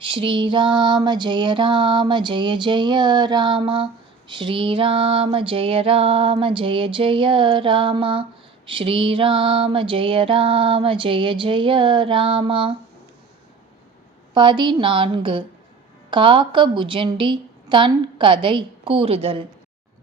श्रीराम जय राम जय जय राम श्रीराम जय राम जय जय राम श्रीराम जय राम जय जय राम பதினான்கு காக்கபுஜண்டி தன் கதை கூறுதல்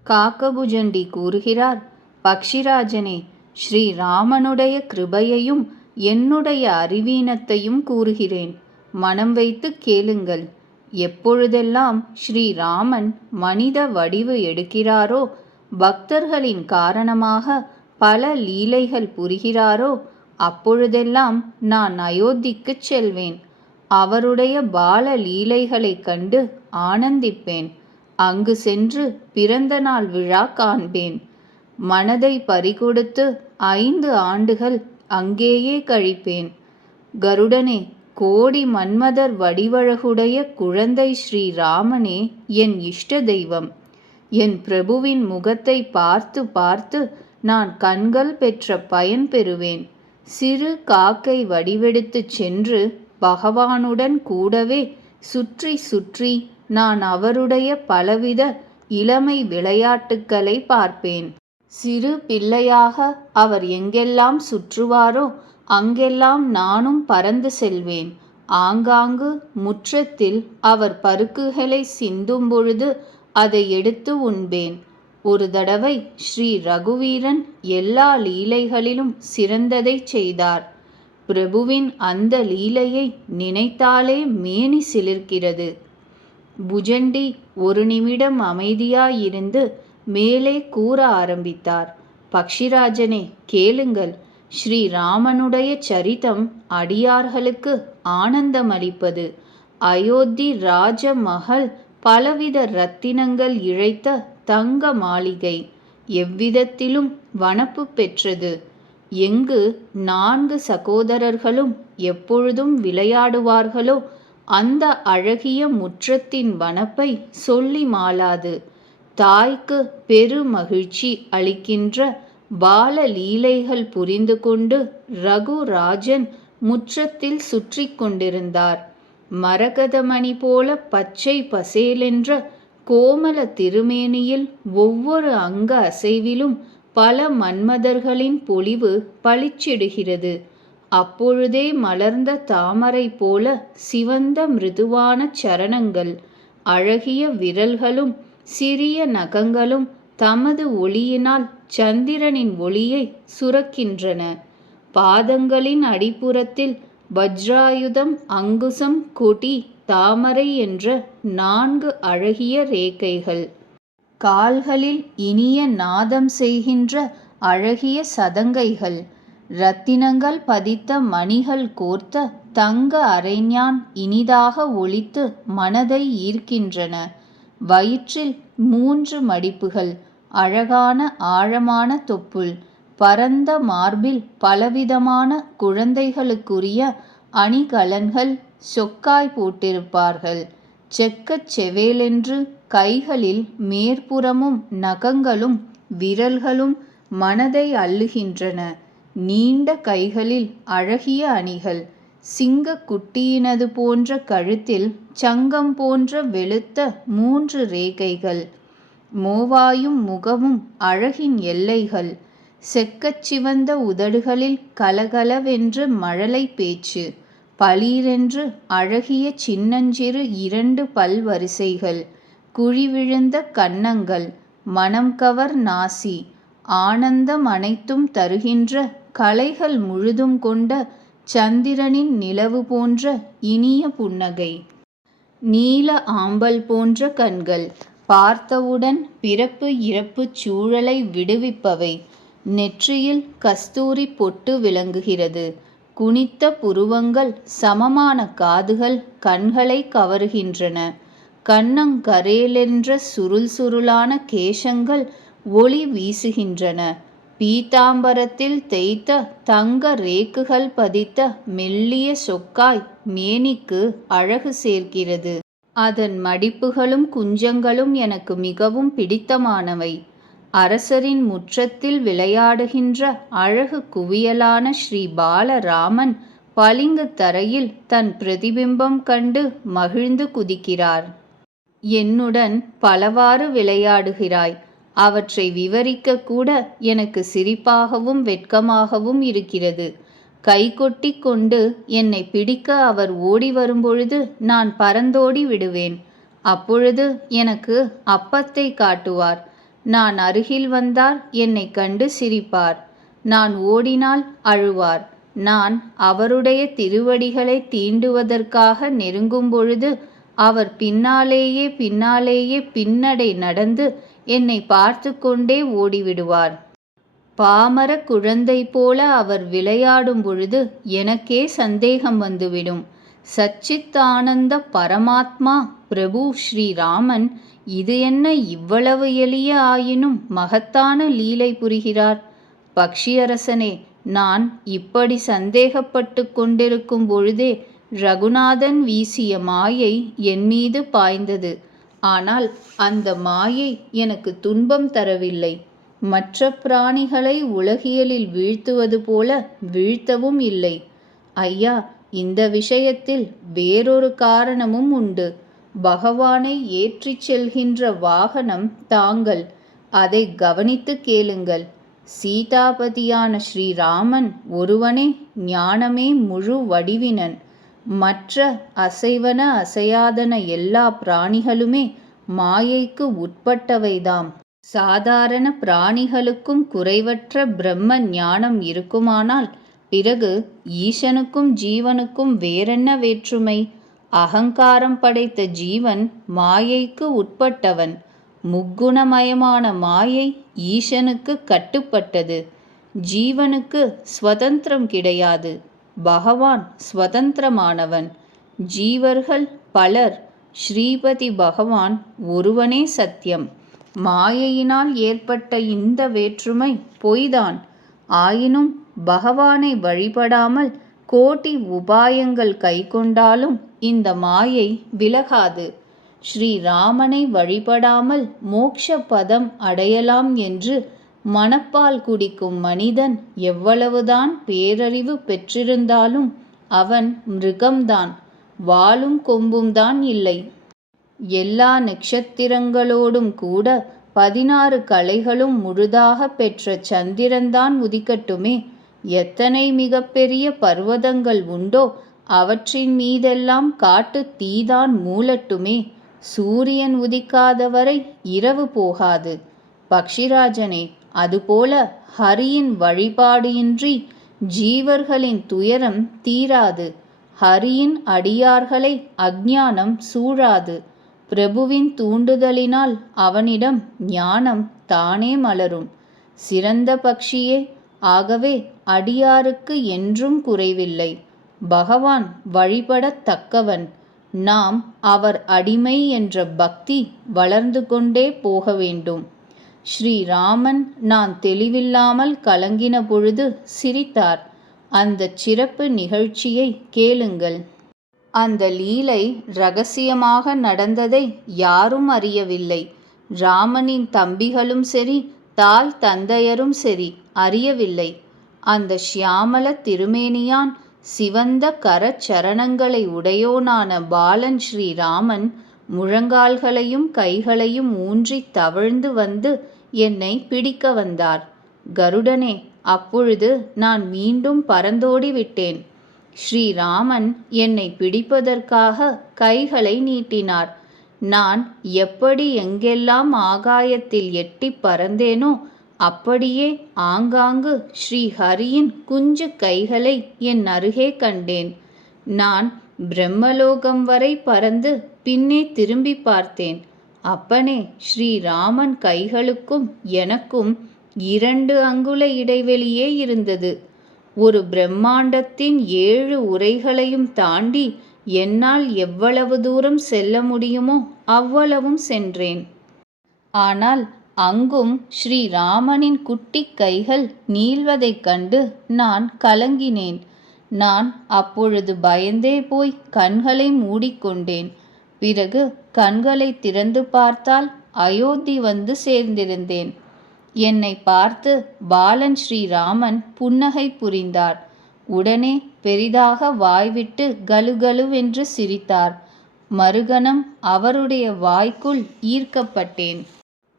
காக்கபுஜண்டி கூறுகிறார் பக்ஷிராஜனே ஸ்ரீராமனுடைய கிருபையையும் என்னுடைய அறிவீனத்தையும் கூறுகிறேன் மனம் வைத்து கேளுங்கள். எப்பொழுதெல்லாம் ஸ்ரீராமன் மனித வடிவு எடுக்கிறாரோ பக்தர்களின் காரணமாக பல லீலைகள் புரிகிறாரோ அப்பொழுதெல்லாம் நான் அயோத்திக்குச் செல்வேன். அவருடைய பால லீலைகளைக் கண்டு ஆனந்திப்பேன். அங்கு சென்று பிறந்த நாள் விழா காண்பேன். மனதை பறிகொடுத்து ஐந்து ஆண்டுகள் அங்கேயே கழிப்பேன். கருடனே கோடி மன்மதர் வடிவழகுடைய குழந்தை ஸ்ரீராமனே என் இஷ்ட தெய்வம். என் பிரபுவின் முகத்தை பார்த்து பார்த்து நான் கண்கள் பெற்ற பயன் பெறுவேன். சிறு காக்கை வடிவெடுத்துச் சென்று பகவானுடன் கூடவே சுற்றி சுற்றி நான் அவருடைய பலவித இளமை விளையாட்டுக்களை பார்ப்பேன். சிறு பிள்ளையாக அவர் எங்கெல்லாம் சுற்றுவாரோ அங்கெல்லாம் நானும் பறந்து செல்வேன். ஆங்காங்கு முற்றத்தில் அவர் பருக்குகளை சிந்தும் பொழுது அதை எடுத்து உண்பேன். ஒரு தடவை ஸ்ரீ ரகுவீரன் எல்லா லீலைகளிலும் சிறந்ததை செய்தார். பிரபுவின் அந்த லீலையை நினைத்தாலே மேனி சிலிர்க்கிறது. புஜண்டி ஒரு நிமிடம் அமைதியாயிருந்து மேலே கூற ஆரம்பித்தார். பக்ஷிராஜனே கேளுங்கள். ஸ்ரீராமனுடைய சரிதம் அடியார்களுக்கு ஆனந்தமளிப்பது. அயோத்தி ராஜமகள் பலவித ரத்தினங்கள் இழைத்த தங்க மாளிகை எவ்விதத்திலும் வனப்பு பெற்றது. எங்கு நான்கு சகோதரர்களும் எப்பொழுதும் விளையாடுவார்களோ அந்த அழகிய முற்றத்தின் வனப்பை சொல்லி மாளாது. தாய்க்கு பெரு மகிழ்ச்சி அளிக்கின்ற பால லீலைகள் புரிந்து கொண்டு ரகுராஜன் முற்றத்தில் சுற்றி கொண்டிருந்தார். மரகதமணி போல பச்சை பசேலென்ற கோமல திருமேனியில் ஒவ்வொரு அங்க அசைவிலும் பல மன்மதர்களின் பொலிவு பளிச்சிடுகிறது. அப்பொழுதே மலர்ந்த தாமரை போல சிவந்த மிருதுவான சரணங்கள் அழகிய விரல்களும் சிறிய நகங்களும் தமது ஒளியினால் சந்திரனின் ஒளியை சுரக்கின்றன. பாதங்களின் அடிப்புறத்தில் வஜ்ராயுதம் அங்குசம் கொடி தாமரை என்ற நான்கு அழகிய ரேகைகள். கால்களில் இனிய நாதம் செய்கின்ற அழகிய சதங்கைகள். இரத்தினங்கள் பதித்த மணிகள் கோர்த்த தங்க அரைஞான் இனிதாக ஒழித்து மனதை ஈர்க்கின்றன. வயிற்றில் மூன்று மடிப்புகள். அழகான ஆழமான தொப்புள் பரந்த மார்பில் பலவிதமான குழந்தைகளுக்குரிய அணிகலன்கள் சொக்காய் போட்டிருப்பார்கள். செக்கச் செவேலென்று கைகளில் மேற்புறமும் நகங்களும் விரல்களும் மனதை அள்ளுகின்றன. நீண்ட கைகளில் அழகிய அணிகள் சிங்க குட்டியினது போன்ற கழுத்தில் சங்கம் போன்ற வெளுத்த மூன்று ரேகைகள். மோவாயும் முகமும் அழகின் எல்லைகள். செக்கச் சிவந்த உதடுகளில் கலகலவென்று மழலை பேச்சு. பளீரென்று அழகிய சின்னஞ்சிறு இரண்டு பல்வரிசைகள். குழிவிழுந்த கன்னங்கள். மனம் கவர் நாசி. ஆனந்தம் அனைத்தும் தருகின்ற கலைகள் முழுதும் கொண்ட சந்திரனின் நிலவு போன்ற இனிய புன்னகை. நீல ஆம்பல் போன்ற கண்கள். பார்த்தவுடன் பிறப்பு இறப்பு சூழலை விடுவிப்பவை. நெற்றியில் கஸ்தூரி பொட்டு விளங்குகிறது. குனித்த புருவங்கள் சமமான காதுகள் கண்களை கவருகின்றன. கண்ணங்கரேலென்ற சுருள் சுருளான கேசங்கள் ஒளி வீசுகின்றன. பீதாம்பரத்தில் தேய்த்த தங்க ரேக்குகள் பதித்த மெல்லிய சொக்காய் மேனிக்கு அழகு சேர்க்கிறது. அதன் மடிப்புகளும் குஞ்சங்களும் எனக்கு மிகவும் பிடித்தமானவை. அரசரின் முற்றத்தில் விளையாடுகின்ற அழகு குவியலான ஸ்ரீ பாலராமன் பளிங்கு தரையில் தன் பிரதிபிம்பம் கண்டு மகிழ்ந்து குதிக்கிறார். என்னுடன் பலவாறு விளையாடுகிறாய். அவற்றை விவரிக்க கூட எனக்கு சிரிப்பாகவும் வெட்கமாகவும் இருக்கிறது. கைகொட்டி கொண்டு என்னை பிடிக்க அவர் ஓடி வரும்பொழுது நான் பறந்தோடி விடுவேன். அப்பொழுது எனக்கு அப்பத்தை காட்டுவார். நான் அருகில் வந்தார் என்னை கண்டு சிரிப்பார். நான் ஓடினால் அழுவார். நான் அவருடைய திருவடிகளை தீண்டுவதற்காக நெருங்கும் பொழுது அவர் பின்னாலேயே பின்னாலேயே பின்னடை நடந்து என்னை பார்த்து கொண்டே ஓடிவிடுவார். பாமர குழந்தை போல அவர் விளையாடும் பொழுது எனக்கே சந்தேகம் வந்துவிடும். சச்சித்தானந்த பரமாத்மா பிரபு ஸ்ரீராமன் இது என்ன இவ்வளவு எளிய ஆயினும் மகத்தான லீலை புரிகிறார்? பக்ஷியரசனே நான் இப்படி சந்தேகப்பட்டு கொண்டிருக்கும் பொழுதே ரகுநாதன் வீசிய மாயை என் மீது பாய்ந்தது. ஆனால் அந்த மாயை எனக்கு துன்பம் தரவில்லை. மற்ற பிராணிகளை உலகியலில் வீழ்த்துவது போல வீழ்த்தவும் இல்லை. ஐயா இந்த விஷயத்தில் வேறொரு காரணமும் உண்டு. பகவானை ஏற்றிச் செல்கின்ற வாகனம் தாங்கள். அதை கவனித்து கேளுங்கள். சீதாபதியான ஸ்ரீராமன் ஒருவனே ஞானமே முழு வடிவினன். மற்ற அசைவன அசையாதன எல்லா பிராணிகளுமே மாயைக்கு உட்பட்டவைதாம். சாதாரண பிராணிகளுக்கும் குறைவற்ற பிரம்ம ஞானம் இருக்குமானால் பிறகு ஈசனுக்கும் ஜீவனுக்கும் வேறென்ன வேற்றுமை? அகங்காரம் படைத்த ஜீவன் மாயைக்கு உட்பட்டவன். முக்குணமயமான மாயை ஈசனுக்கு கட்டுப்பட்டது. ஜீவனுக்கு ஸ்வதந்திரம் கிடையாது. பகவான் ஸ்வதந்திரமானவன் ஜீவர்கள் பலர். ஸ்ரீபதி பகவான் ஒருவனே சத்தியம். மாயையினால் ஏற்பட்ட இந்த வேற்றுமை பொய்தான். ஆயினும் பகவானை வழிபடாமல் கோட்டி உபாயங்கள் கைக்கொண்டாலும் இந்த மாயை விலகாது. ஸ்ரீராமனை வழிபடாமல் மோக்ஷ பதம் அடையலாம் என்று மணப்பால் குடிக்கும் மனிதன் எவ்வளவுதான் பேரறிவு பெற்றிருந்தாலும் அவன் மிருகம்தான் வாளும் கொம்பும் தான் இல்லை. எல்லா நட்சத்திரங்களோடும் கூட பதினாறு கலைகளும் முழுதாக பெற்ற சந்திரன்தான் உதிக்கட்டுமே. எத்தனை மிகப்பெரிய பர்வதங்கள் உண்டோ அவற்றின் மீதெல்லாம் காட்டு தீதான் மூலட்டுமே. சூரியன் உதிக்காதவரை இரவு போகாது. பக்ஷிராஜனே அதுபோல ஹரியின் வழிபாடு இன்றி ஜீவர்களின் துயரம் தீராது. ஹரியின் அடியார்களை அஜ்ஞானம் சூழாது. பிரபுவின் தூண்டுதலினால் அவனிடம் ஞானம் தானே மலரும். சிறந்த பக்ஷியே ஆகவே அடியாருக்கு என்றும் குறைவில்லை. பகவான் வழிபடத்தக்கவன் நாம் அவர் அடிமை என்ற பக்தி வளர்ந்து கொண்டே போக வேண்டும். ஸ்ரீராமன் நான் தெளிவில்லாமல் கலங்கின பொழுது சிரித்தார். அந்த சிறப்பு நிகழ்ச்சியை கேளுங்கள். அந்த லீலை ரகசியமாக நடந்ததை யாரும் அறியவில்லை. ராமனின் தம்பிகளும் சரி தாய் தந்தையரும் சரி அறியவில்லை. அந்த ஷியாமல திருமேனியான் சிவந்த கரச்சரணங்களை உடையோனான பாலன் ஸ்ரீராமன் முழங்கால்களையும் கைகளையும் ஊன்றி தவழ்ந்து வந்து என்னை பிடிக்க வந்தார். கருடனே அப்பொழுது நான் மீண்டும் பறந்தோடி விட்டேன் ஸ்ரீராமன் என்னை பிடிப்பதற்காக கைகளை நீட்டினார். நான் எப்படி எங்கெல்லாம் ஆகாயத்தில் எட்டி பறந்தேனோ அப்படியே ஆங்காங்கு ஸ்ரீஹரியின் குஞ்சு கைகளை என் அருகே கண்டேன். நான் பிரம்மலோகம் வரை பறந்து பின்னே திரும்பி பார்த்தேன். அப்பனே ஸ்ரீராமன் கைகளுக்கும் எனக்கும் இரண்டு அங்குல இடைவெளியே இருந்தது. ஒரு பிரம்மாண்டத்தின் ஏழு உரைகளையும் தாண்டி என்னால் எவ்வளவு தூரம் செல்ல முடியுமோ அவ்வளவும் சென்றேன். ஆனால் அங்கும் ஸ்ரீராமனின் குட்டி கைகள் நீள்வதைக் கண்டு நான் கலங்கினேன். நான் அப்பொழுது பயந்தே போய் கண்களை மூடிக்கொண்டேன் பிறகு கண்களை திறந்து பார்த்தால் அயோத்தி வந்து சேர்ந்திருந்தேன். என்னை பார்த்து பாலன் ஸ்ரீராமன் புன்னகை புரிந்தார். உடனே பெரிதாக வாய்விட்டு கலுகலுவென்று சிரித்தார். மறுகணம் அவருடைய வாய்க்குள் ஈர்க்கப்பட்டேன்.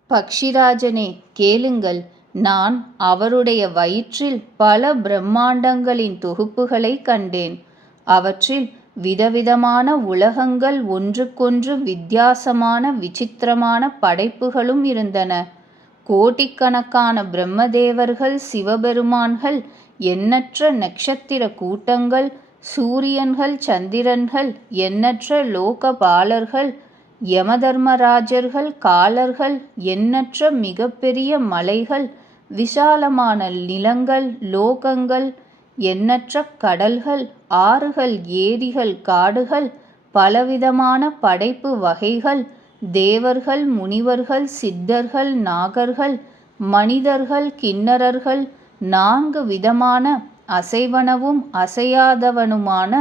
பக்ஷிராஜனே கேளுங்கள். நான் அவருடைய வயிற்றில் பல பிரம்மாண்டங்களின் தொகுப்புகளை கண்டேன். அவற்றில் விதவிதமான உலகங்கள் ஒன்றுக்கொன்று வித்தியாசமான விசித்திரமான படைப்புகளும் இருந்தன. கோடிக்கணக்கான பிரம்மதேவர்கள் சிவபெருமான்கள் எண்ணற்ற நட்சத்திர கூட்டங்கள் சூரியன்கள் சந்திரன்கள் எண்ணற்ற லோகபாலர்கள் யமதர்மராஜர்கள் காலர்கள் எண்ணற்ற மிகப்பெரிய மலைகள் விசாலமான நிலங்கள் லோகங்கள் எண்ணற்ற கடல்கள் ஆறுகள் ஏரிகள் காடுகள் பலவிதமான படைப்பு வகைகள் தேவர்கள் முனிவர்கள் சித்தர்கள் நாகர்கள் மனிதர்கள் கிண்ணறர்கள் நான்கு விதமான அசைவனவும் அசையாதவனுமான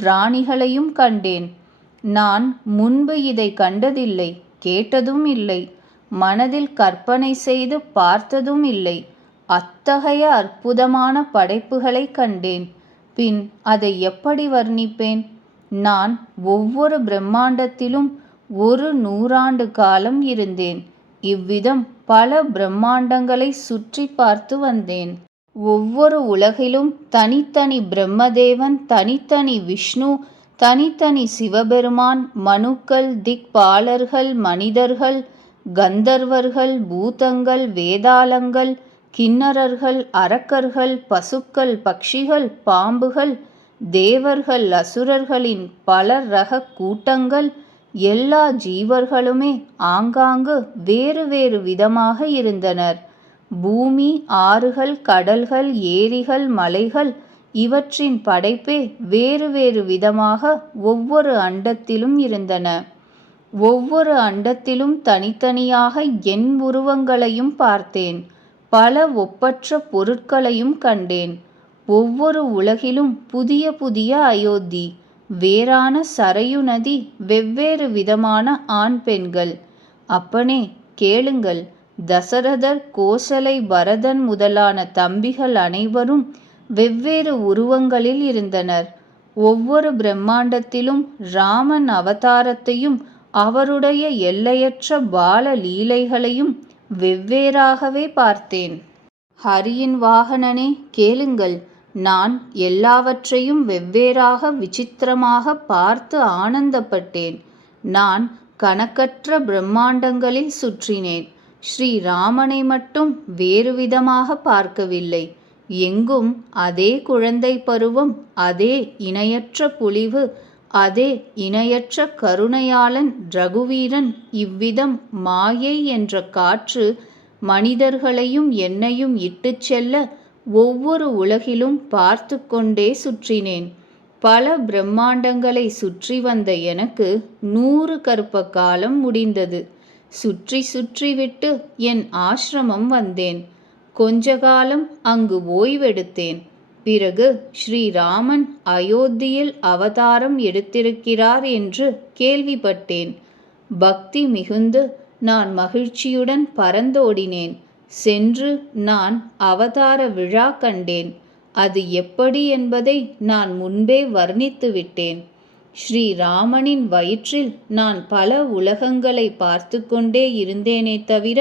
பிராணிகளையும் கண்டேன். நான் முன்பு இதை கண்டதில்லை கேட்டதும் இல்லை மனதில் கற்பனை செய்து பார்த்ததும் இல்லை அத்தகைய அற்புதமான படைப்புகளை கண்டேன். பின் அதை எப்படி வர்ணிப்பேன்? நான் ஒவ்வொரு பிரம்மாண்டத்திலும் ஒரு நூறாண்டு காலம் இருந்தேன். இவ்விதம் பல பிரம்மாண்டங்களை சுற்றி பார்த்து வந்தேன். ஒவ்வொரு உலகிலும் தனித்தனி பிரம்மதேவன் தனித்தனி விஷ்ணு தனித்தனி சிவபெருமான் மனுக்கள் திக்பாலர்கள் மனிதர்கள் கந்தர்வர்கள் பூதங்கள் வேதாளங்கள் கிண்ணறர்கள் அரக்கர்கள் பசுக்கள் பட்சிகள் பாம்புகள் தேவர்கள் அசுரர்களின் பல ரக கூட்டங்கள் எல்லா ஜீவர்களுமே ஆங்காங்கு வேறு வேறு விதமாக இருந்தனர். பூமி ஆறுகள் கடல்கள் ஏரிகள் மலைகள் இவற்றின் படைப்பே வேறு வேறு விதமாக ஒவ்வொரு அண்டத்திலும் இருந்தன. ஒவ்வொரு அண்டத்திலும் தனித்தனியாக என் உருவங்களையும் பார்த்தேன். பல ஒப்பற்ற பொருட்களையும் கண்டேன். ஒவ்வொரு உலகிலும் புதிய புதிய அயோத்தி வேறான சரையு நதி வெவ்வேறு விதமான ஆண் பெண்கள். அப்பனே கேளுங்கள். தசரதர் கோசலை பரதன் முதலான தம்பிகள் அனைவரும் வெவ்வேறு உருவங்களில் இருந்தனர். ஒவ்வொரு பிரம்மாண்டத்திலும் ராமன் அவதாரத்தையும் அவருடைய எல்லையற்ற பால லீலைகளையும் வெவ்வேறாகவே பார்த்தேன். ஹரியின் வாகனனே கேளுங்கள். நான் எல்லாவற்றையும் வெவ்வேறாக விசித்திரமாக பார்த்து ஆனந்தப்பட்டேன். நான் கணக்கற்ற பிரம்மாண்டங்களில் சுற்றினேன். ஸ்ரீராமனை மட்டும் வேறு விதமாக பார்க்கவில்லை. எங்கும் அதே குழந்தை பருவம் அதே இணையற்ற புலிவு அதே இணையற்ற கருணையாளன் ரகுவீரன் இவ்விதம் மாயை என்ற காற்று மனிதர்களையும் என்னையும் இட்டுச் செல்ல ஒவ்வொரு உலகிலும் பார்த்து கொண்டே சுற்றினேன். பல பிரம்மாண்டங்களை சுற்றி வந்த எனக்கு நூறு கற்ப காலம் முடிந்தது. சுற்றி சுற்றி விட்டு என் ஆசிரமம் வந்தேன். கொஞ்ச காலம் அங்கு ஓய்வெடுத்தேன். பிறகு ஸ்ரீராமன் அயோத்தியில் அவதாரம் எடுத்திருக்கிறார் என்று கேள்விப்பட்டேன். பக்தி மிகுந்து நான் மகிழ்ச்சியுடன் பறந்தோடினேன். சென்று நான் அவதார விழா கண்டேன். அது எப்படி என்பதை நான் முன்பே வர்ணித்து விட்டேன். ஸ்ரீராமனின் வயிற்றில் நான் பல உலகங்களை பார்த்து கொண்டே இருந்தேனே தவிர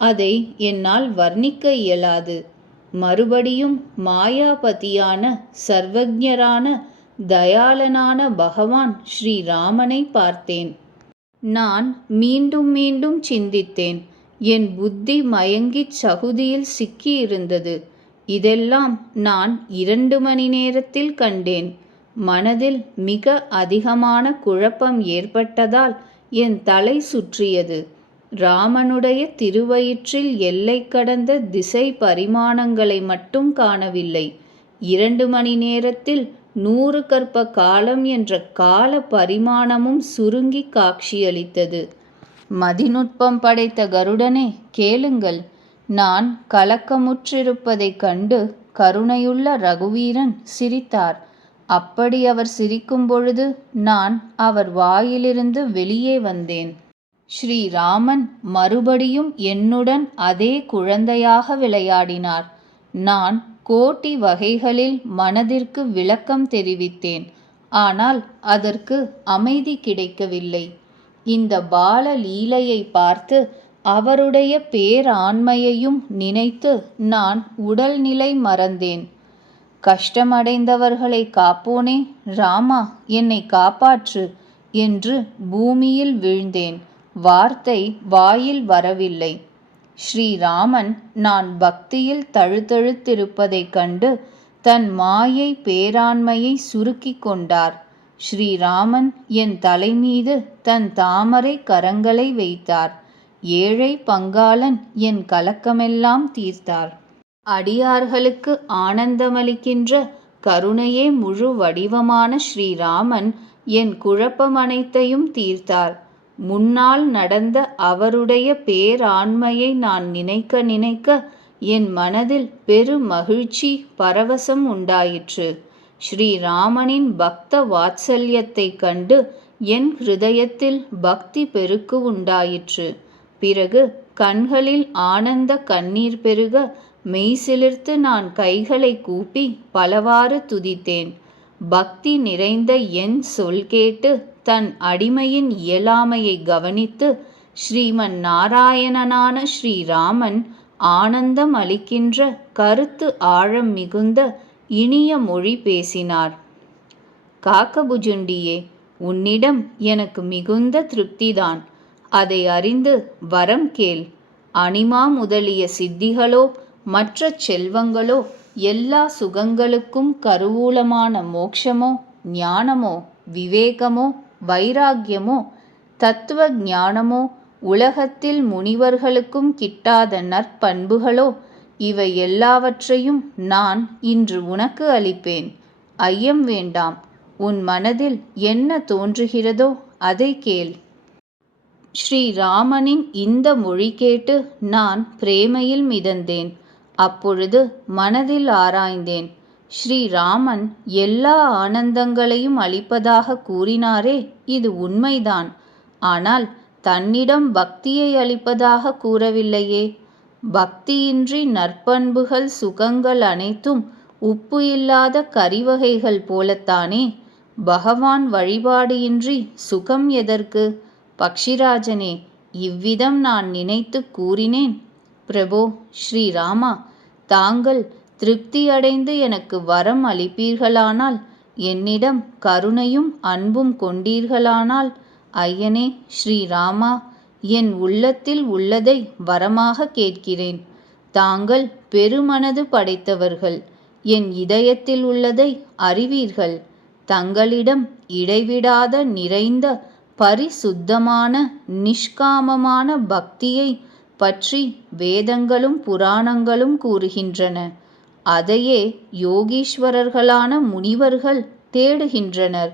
அதை என்னால் வர்ணிக்க இயலாது. மறுபடியும் மாயாபதியான சர்வஜரான தயாளனான பகவான் ஸ்ரீராமனை பார்த்தேன். நான் மீண்டும் மீண்டும் சிந்தித்தேன். என் புத்தி மயங்கிச் சகுதியில் சிக்கியிருந்தது. இதெல்லாம் நான் இரண்டு மணி நேரத்தில் கண்டேன். மனதில் மிக அதிகமான குழப்பம் ஏற்பட்டதால் என் தலை சுற்றியது. ராமனுடைய திருவயிற்றில் எல்லை கடந்த திசை பரிமாணங்களை மட்டும் காணவில்லை. இரண்டு மணி நேரத்தில் நூறு கற்ப காலம் என்ற கால பரிமாணமும் சுருங்கி காட்சியளித்தது. மதிநுட்பம் படைத்த கருடனே கேளுங்கள். நான் கலக்கமுற்றிருப்பதைக் கண்டு கருணையுள்ள ரகுவீரன் சிரித்தார். அப்படி அவர் சிரிக்கும் பொழுது நான் அவர் வாயிலிருந்து வெளியே வந்தேன். ஸ்ரீராமன் மறுபடியும் என்னுடன் அதே குழந்தையாக விளையாடினார். நான் கோட்டி வகைகளில் மனதிற்கு விளக்கம் தெரிவித்தேன். ஆனால் அதற்கு அமைதி கிடைக்கவில்லை. இந்த பால லீலையை பார்த்து அவருடைய பேராண்மையையும் நினைத்து நான் உடல்நிலை மறந்தேன். கஷ்டமடைந்தவர்களை காப்போனே ராமா என்னை காப்பாற்று என்று பூமியில் வீழ்ந்தேன். வார்த்தை வாயில் வரவில்லை. ஸ்ரீராமன் நான் பக்தியில் தழுதழுத்திருப்பதைக் கண்டு தன் மாயை பேராண்மையை சுருக்கி கொண்டார். ஸ்ரீராமன் என் தலைமீது தன் தாமரை கரங்களை வைத்தார். ஏழை பங்காளன் என் கலக்கமெல்லாம் தீர்த்தார். அடியார்களுக்கு ஆனந்தமளிக்கின்ற கருணையே முழு வடிவமான ஸ்ரீராமன் என் குழப்பம் அனைத்தையும் தீர்த்தார். முன்னால் நடந்த அவருடைய பேராண்மையை நான் நினைக்க நினைக்க என் மனதில் பெரு மகிழ்ச்சி பரவசம் உண்டாயிற்று. ஸ்ரீராமனின் பக்த வாத்சல்யத்தைக் கண்டு என் ஹிருதயத்தில் பக்தி பெருக்கு உண்டாயிற்று. பிறகு கண்களில் ஆனந்த கண்ணீர் பெருக மெய்சிலிர்த்து நான் கைகளை கூப்பி பலவாறு துதித்தேன். பக்தி நிறைந்த என் சொல் கேட்டு தன் அடிமையின் இயலாமையை கவனித்து ஸ்ரீமன் நாராயணனான ஸ்ரீராமன் ஆனந்தம் அளிக்கின்ற கருத்து ஆழம் மிகுந்த இனிய மொழி பேசினார். காக்கபுஜுண்டியே உன்னிடம் எனக்கு மிகுந்த திருப்திதான். அதை அறிந்து வரம் கேள். அனிமா முதலிய சித்திகளோ மற்ற செல்வங்களோ எல்லா சுகங்களுக்கும் கருவூலமான மோட்சமோ ஞானமோ விவேகமோ வைராக்கியமோ தத்துவ ஞானமோ உலகத்தில் முனிவர்களுக்கும் கிட்டாத நற்பண்புகளோ இவை எல்லாவற்றையும் நான் இன்று உனக்கு அளிப்பேன். ஐயம் வேண்டாம். உன் மனதில் என்ன தோன்றுகிறதோ அதை கேள். ஸ்ரீராமனின் இந்த மொழி கேட்டு நான் பிரேமையில் மிதந்தேன். அப்பொழுது மனதில் ஆராய்ந்தேன். ஸ்ரீராமன் எல்லா ஆனந்தங்களையும் அளிப்பதாக கூறினாரே இது உண்மைதான். ஆனால் தன்னிடம் பக்தியை அளிப்பதாக கூறவில்லையே. பக்தியின்றி நற்பண்புகள் சுகங்கள் அனைத்தும் உப்பு இல்லாத கறிவகைகள் போலத்தானே? பகவான் வழிபாடு இன்றி சுகம் எதற்கு? பக்ஷிராஜனே இவ்விதம் நான் நினைத்து கூறினேன். பிரபோ ஸ்ரீராமா தாங்கள் திருப்தியடைந்து எனக்கு வரம் அளிப்பீர்களானால் என்னிடம் கருணையும் அன்பும் கொண்டீர்களானால் ஐயனே ஸ்ரீராமா என் உள்ளத்தில் உள்ளதை வரமாக கேட்கிறேன். தாங்கள் பெருமனது படைத்தவர்கள். என் இதயத்தில் உள்ளதை அறிவீர்கள். தங்களிடம் இடைவிடாத நிறைந்த பரிசுத்தமான நிஷ்காமமான பக்தியை பற்றி வேதங்களும் புராணங்களும் கூறுகின்றன. அதையே யோகீஸ்வரர்களான முனிவர்கள் தேடுகின்றனர்.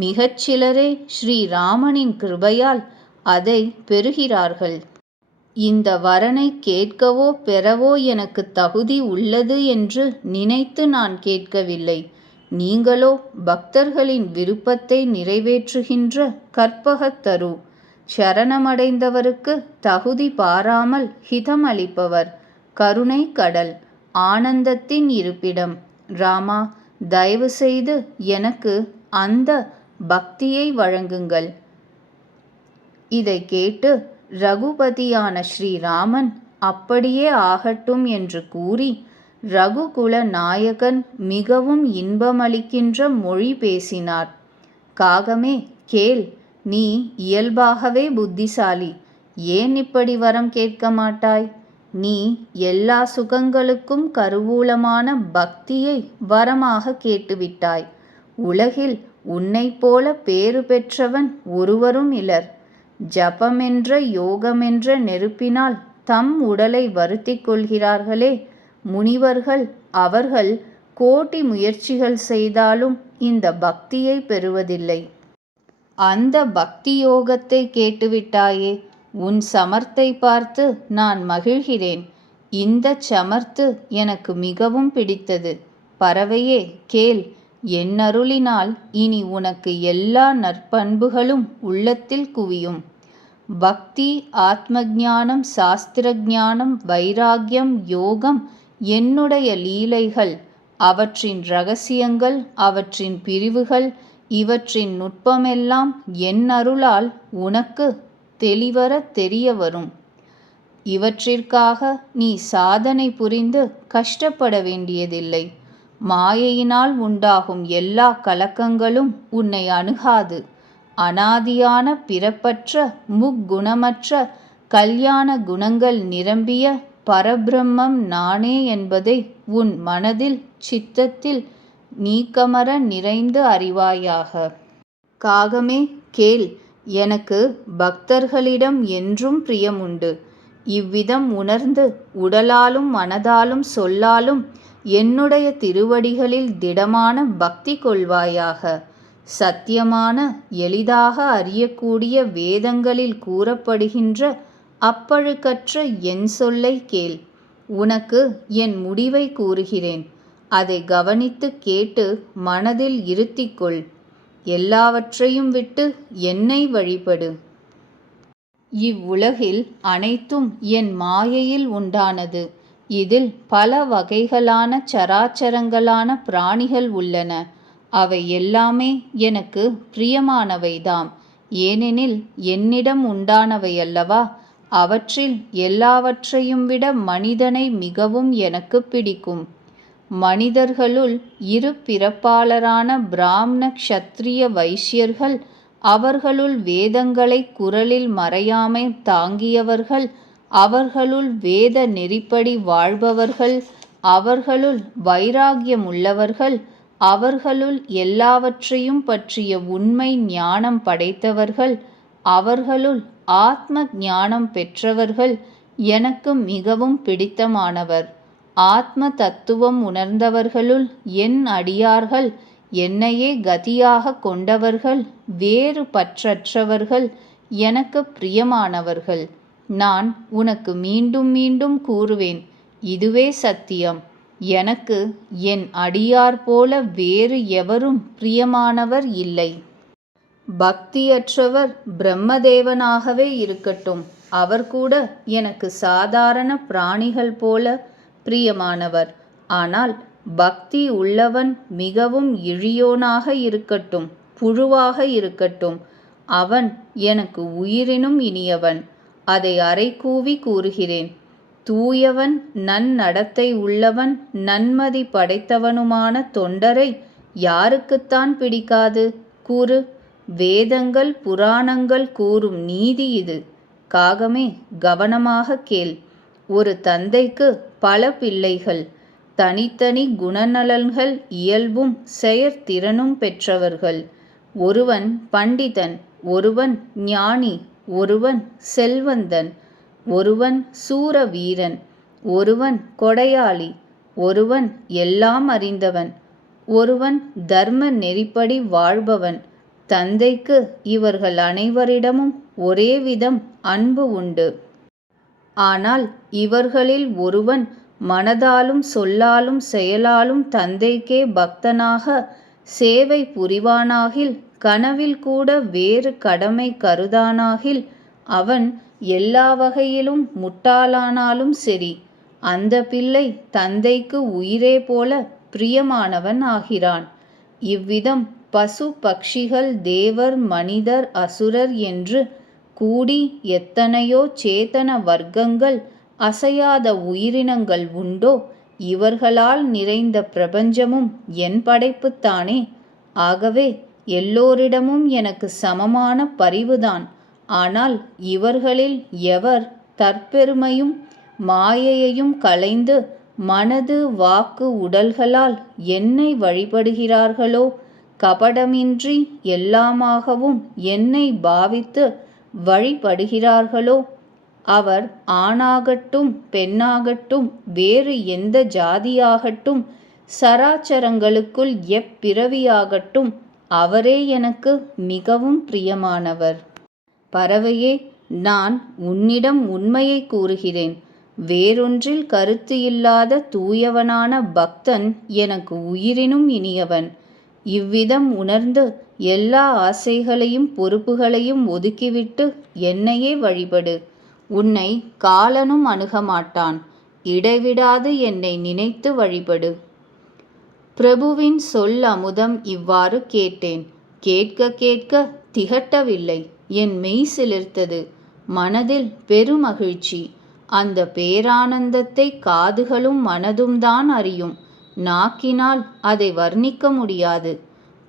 மிகச்சிலரே ஸ்ரீராமனின் கிருபையால் அதை பெறுகிறார்கள். இந்த வரனை கேட்கவோ பெறவோ எனக்கு தகுதி உள்ளது என்று நினைத்து நான் கேட்கவில்லை. நீங்களோ பக்தர்களின் விருப்பத்தை நிறைவேற்றுகின்ற கற்பகத்தரு சரணமடைந்தவருக்கு தகுதி பாராமல் ஹிதம் அளிப்பவர். கருணை கடல் ஆனந்தத்தின் இருப்பிடம். ராமா தயவு செய்து எனக்கு அந்த பக்தியை வழங்குங்கள். இதை கேட்டு ரகுபதியான ஸ்ரீராமன் அப்படியே ஆகட்டும் என்று கூறி ரகுகுல நாயகன் மிகவும் இன்பமளிக்கின்ற மொழி பேசினார். காகமே கேள் நீ இயல்பாகவே புத்திசாலி. ஏன் இப்படி வரம் கேட்க மாட்டாய்? நீ எல்லா சுகங்களுக்கும் கருவூலமான பக்தியை வரமாக கேட்டுவிட்டாய். உலகில் உன்னைப் போல பேறு பெற்றவன் ஒருவரும் இலர் ஜபமென்ற யோகமென்ற நெருப்பினால் தம் உடலை வருத்திக் கொள்கிறார்களே முனிவர்கள் அவர்கள் கோட்டி முயற்சிகள் செய்தாலும் இந்த பக்தியை பெறுவதில்லை. அந்த பக்தி யோகத்தை கேட்டுவிட்டாயே உன் சமர்த்தை பார்த்து நான் மகிழ்கிறேன். இந்த சமர்த்து எனக்கு மிகவும் பிடித்தது. பறவையே கேள் என்னருளினால் இனி உனக்கு எல்லா நற்பண்புகளும் உள்ளத்தில் குவியும். பக்தி ஆத்ம ஞானம் சாஸ்திர ஞானம் வைராகியம் யோகம் என்னுடைய லீலைகள் அவற்றின் ரகசியங்கள் அவற்றின் பிரிவுகள் இவற்றின் நுட்பமெல்லாம் என் அருளால் உனக்கு தெளிவர தெரிய வரும் இவற்றிற்காக நீ சாதனை புரிந்து கஷ்டப்பட வேண்டியதில்லை. மாயையினால் உண்டாகும் எல்லா கலக்கங்களும் உன்னை அணுகாது. அனாதியான பிறப்பற்ற முக்குணமற்ற கல்யாண குணங்கள் நிரம்பிய பரபிரம்மம் நானே என்பதை உன் மனதில் சித்தத்தில் நீக்கமர நிறைந்து அறிவாயாக. காகமே கேள் எனக்கு பக்தர்களிடம் என்றும் பிரியமுண்டு. இவ்விதம் உணர்ந்து உடலாலும் மனதாலும் சொல்லாலும் என்னுடைய திருவடிகளில் திடமான பக்தி கொள்வாயாக. சத்தியமான எளிதாக அறியக்கூடிய வேதங்களில் கூறப்படுகின்ற அப்பழுக்கற்ற என் சொல்லை கேள். உனக்கு என் முடிவை கூறுகிறேன். அதை கவனித்து கேட்டு மனதில் இருத்திக்கொள். எல்லாவற்றையும் விட்டு என்னை வழிபடு. இவ்வுலகில் அனைத்தும் என் மாயையில் உண்டானது. இதில் பல வகைகளான சராச்சரங்களான பிராணிகள் உள்ளன. அவை எல்லாமே எனக்கு பிரியமானவைதாம். ஏனெனில் என்னிடம் உண்டானவையல்லவா அவற்றில் எல்லாவற்றையும் விட மனிதனை மிகவும் எனக்கு பிடிக்கும். மனிதர்களுள் இரு பிறப்பாளரான பிராமண க்ஷத்ரிய வைஷ்யர்கள் அவர்களுள் வேதங்களை குரலில் மறையாமை தாங்கியவர்கள் அவர்களுள் வேத நெறிப்படி வாழ்பவர்கள் அவர்களுள் வைராகியமுள்ளவர்கள் அவர்களுள் எல்லாவற்றையும் பற்றிய உண்மை ஞானம் படைத்தவர்கள் அவர்களுள் ஆத்ம ஞானம் பெற்றவர்கள் எனக்கு மிகவும் பிடித்தமானவர். ஆத்ம தத்துவம் உணர்ந்தவர்களுள் என் அடியார்கள் என்னையே கதியாக கொண்டவர்கள் வேறு பற்றற்றவர்கள் எனக்கு பிரியமானவர்கள். நான் உனக்கு மீண்டும் மீண்டும் கூறுவேன் இதுவே சத்தியம். எனக்கு என் அடியார் போல வேறு எவரும் பிரியமானவர் இல்லை. பக்தியற்றவர் பிரம்மதேவனாகவே இருக்கட்டும். அவர் கூட எனக்கு சாதாரண பிராணிகள் போல பிரியமானவர். ஆனால் பக்தி உள்ளவன் மிகவும் இழியோனாக இருக்கட்டும் புழுவாக இருக்கட்டும். அவன் எனக்கு உயிரினும் இனியவன். அதை அரைக்கூவி கூறுகிறேன். தூயவன் நன்னடத்தை உள்ளவன் நன்மதி படைத்தவனுமான தொண்டரை யாருக்குத்தான் பிடிக்காது? கூறு. வேதங்கள் புராணங்கள் கூறும் நீதி இது. காகமே கவனமாக கேள். ஒரு தந்தைக்கு பல பிள்ளைகள். தனித்தனி குணநலன்கள் இயல்பும் செயற்திறனும் பெற்றவர்கள். ஒருவன் பண்டிதன் ஒருவன் ஞானி ஒருவன் செல்வந்தன். ஒருவன் சூர வீரன் ஒருவன் கொடையாளி ஒருவன் எல்லாம் அறிந்தவன் ஒருவன் தர்ம நெறிப்படி வாழ்பவன். தந்தைக்கு இவர்கள் அனைவரிடமும் ஒரே விதம் அன்பு உண்டு. ஆனால் இவர்களில் ஒருவன் மனதாலும் சொல்லாலும் செயலாலும் தந்தைக்கே பக்தனாக சேவை புரிவானாகில் கனவில் கூட வேறு கடமை கருதானாகில் அவன் எல்லா வகையிலும் முட்டாளானாலும் சரி அந்த பிள்ளை தந்தைக்கு உயிரே போல பிரியமானவன் ஆகிறான். இவ்விதம் பசு பக்ஷிகள் தேவர் மனிதர் அசுரர் என்று கூடி எத்தனையோ சேத்தன வர்க்கங்கள் அசையாத உயிரினங்கள் உண்டோ இவர்களால் நிறைந்த பிரபஞ்சமும் என் படைப்புத்தானே. ஆகவே எல்லோரிடமும் எனக்கு சமமான பரிவுதான். ஆனால் இவர்களில் எவர் தற்பெருமையும் மாயையையும் களைந்து மனது வாக்கு உடல்களால் என்னை வழிபடுகிறார்களோ கபடமின்றி எல்லாமாகவும் என்னை பாவித்து வழிபடுகிறார்களோ அவர் ஆணாகட்டும் பெண்ணாகட்டும் வேறு எந்த ஜாதியாகட்டும் சராச்சரங்களுக்குள் எப்பிறவியாகட்டும் அவரே எனக்கு மிகவும் பிரியமானவர். பறவையே நான் உன்னிடம் உண்மையை கூறுகிறேன். வேறொன்றில் கருத்து இல்லாத தூயவனான பக்தன் எனக்கு உயிரினும் இனியவன். இவ்விதம் உணர்ந்து எல்லா ஆசைகளையும் பொறுப்புகளையும் ஒதுக்கிவிட்டு என்னையே வழிபடு. உன்னை காலனும் அணுக மாட்டான் இடைவிடாது என்னை நினைத்து வழிபடு. பிரபுவின் சொல் அமுதம் இவ்வாறு கேட்டேன். கேட்க கேட்க திகட்டவில்லை. என் மெய் சிலிர்த்தது. மனதில் பெருமகிழ்ச்சி அந்த பேரானந்தத்தை காதுகளும் மனதும் தான் அறியும். நாக்கினால் அதை வர்ணிக்க முடியாது.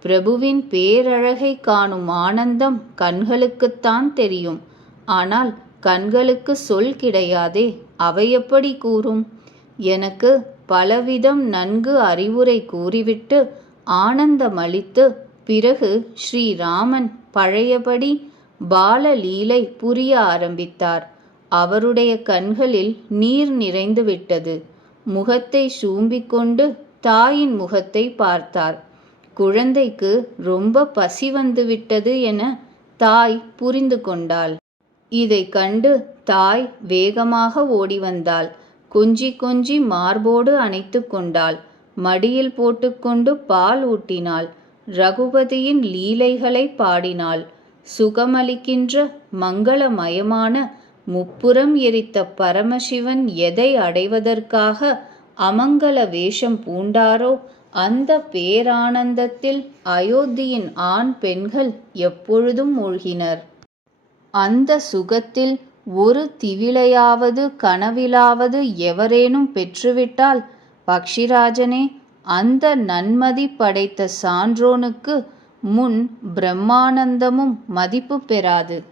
பிரபுவின் பேரழகை காணும் ஆனந்தம் கண்களுக்குத்தான் தெரியும். ஆனால் கண்களுக்கு சொல் கிடையாதே அவை எப்படி கூறும்? எனக்கு பலவிதம் நன்கு அறிவுரை கூறிவிட்டு ஆனந்தமளித்து பிறகு ஸ்ரீராமன் பழையபடி பாலலீலை புரிய ஆரம்பித்தார். அவருடைய கண்களில் நீர் நிறைந்து விட்டது. முகத்தை சூம்பிக்கொண்டு தாயின் முகத்தை பார்த்தார். குழந்தைக்கு ரொம்ப பசி வந்துவிட்டது என தாய் புரிந்து கொண்டாள். இதை கண்டு தாய் வேகமாக ஓடி வந்தாள். கொஞ்சி கொஞ்சி மார்போடு அணைத்து கொண்டாள். மடியில் போட்டுக்கொண்டு பால் ஊட்டினாள். ரகுபதியின் லீலைகளை பாடினாள். சுகமளிக்கின்ற மங்களமயமான முப்புறம் எரித்த பரமசிவன் எதை அடைவதற்காக அமங்கல வேஷம் பூண்டாரோ அந்த பேரானந்தத்தில் அயோத்தியின் ஆண் பெண்கள் எப்பொழுதும் மூழ்கினர். அந்த சுகத்தில் ஒரு திவிலையாவது கனவிலாவது எவரேனும் பெற்றுவிட்டால் பக்ஷிராஜனே அந்த நன்மதி படைத்த சான்றோனுக்கு முன் பிரம்மானந்தமும் மதிப்பு பெறாது.